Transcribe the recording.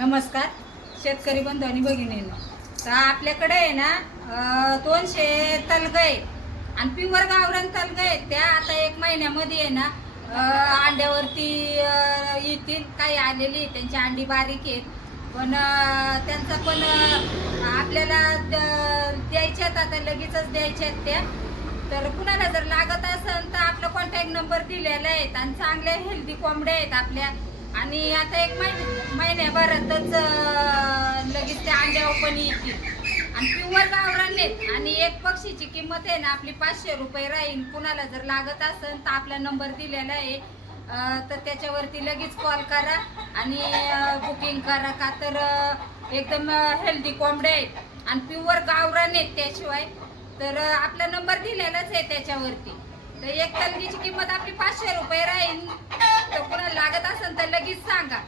नमस्कार शेतकरी बंधू आणि भगिनींनो. तर आपल्याकडे आहे ना 200 तलग आहे आणि प्युअर गावरान तलग आहेत. त्या आता 1 महिन्यामध्ये आहे ना अंड्यावरती येतील. काही आलेली त्यांची अंडी बारीक आहेत पण त्यांचा पण आपल्याला द्यायच्यात, आता लगेचच द्यायच्यात त्या. तर कुणाला जर लागत असेल तर आपला कॉन्टॅक्ट नंबर दिलेला आहे आणि चांगल्या हेल्दी कोंबड्या आहेत आपल्या. आणि आता 1 महिन्याभरातच लगेच त्या अंड्यावर पण येतील आणि प्युअर गावरान आहेत. आणि एक पक्षीची किंमत आहे ना आपली 500 रुपये राहील. कुणाला जर लागत असेल तर आपला नंबर दिलेला आहे, तर त्याच्यावरती लगेच कॉल करा आणि बुकिंग करा. का तर एकदम हेल्दी कोंबड्या आहेत आणि प्युअर गावरान आहेत. त्याशिवाय तर आपला नंबर दिलेलाच आहे त्याच्यावरती. तर एक तलगीची किंमत आपली 500 रुपये राहील. तर कुणाला लागत असेल तर लगेच सांगा.